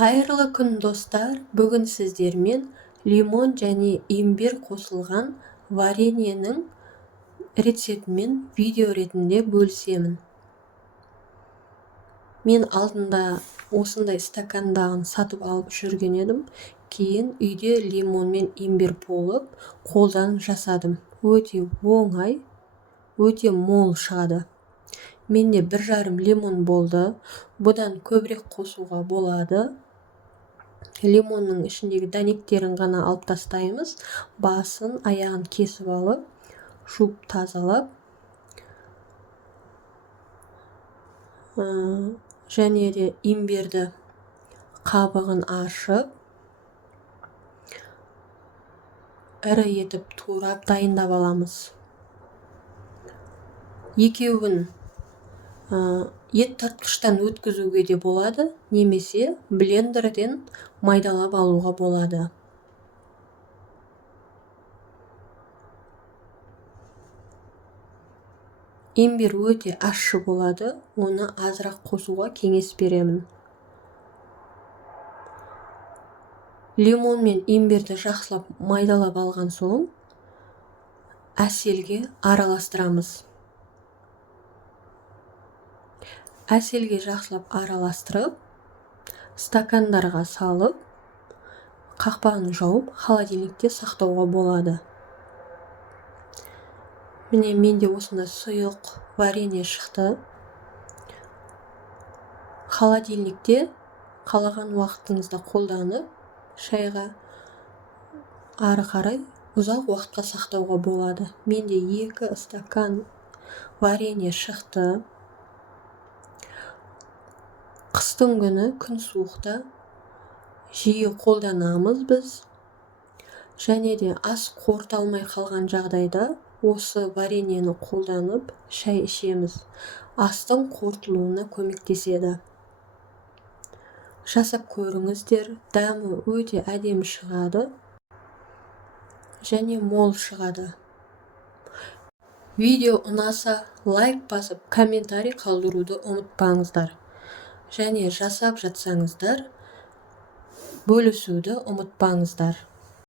Қайырлы күн достар, бүгін сіздермен лимон және имбир қосылған вареньенің рецептімен видео ретінде бөлісемін. Мен алдында осындай стакандағын сатып алып жүрген едім. Кейін үйде лимон мен имбир болып, қолдан жасадым. Өте оңай, өте мол шығады. Менде 1,5 лимон болды. Бұдан көбірек қосуға болады. Лимонның ішіндегі дәнектерін ғана алып тастаймыз. Басын, аяғын кесіп алып, жуып тазалап, және де имбирді қабығын ашып, ірі етіп турап дайындап аламыз. Екеуін ет тартқыштан өткізуге де болады, немесе блендерден майдалап алуға болады. Имбир өте ащы болады, оны азырақ қосуға кеңес беремін. Лимон мен имбирді жақсылап майдалап алған соң, әселге араластырамыз. Әселге жақсылап араластырып, стакандарға салып, қақпағын жауып, холодильникте сақтауға болады. Міне менде осында сұйық варенье шықты. Холодильникте қалаған уақытыңызда қолданып, шайға ары қарай ұзақ уақытқа сақтауға болады. Менде 2 стакан варенье шықты. Қыстың күні күн суықта жиі қолданамыз біз. Және де ас қорыталмай қалған жағдайда осы вареньені қолданып шай ішеміз. Астың қорытылуына көмектеседі. Жасап көріңіздер, дәмі өте әдемі шығады және мол шығады. Видео ұнаса, лайк басып, комментарий қалдыруды ұмытпаңыздар. Және жасап жатсаңыздар, бөлісуді ұмытпаңыздар.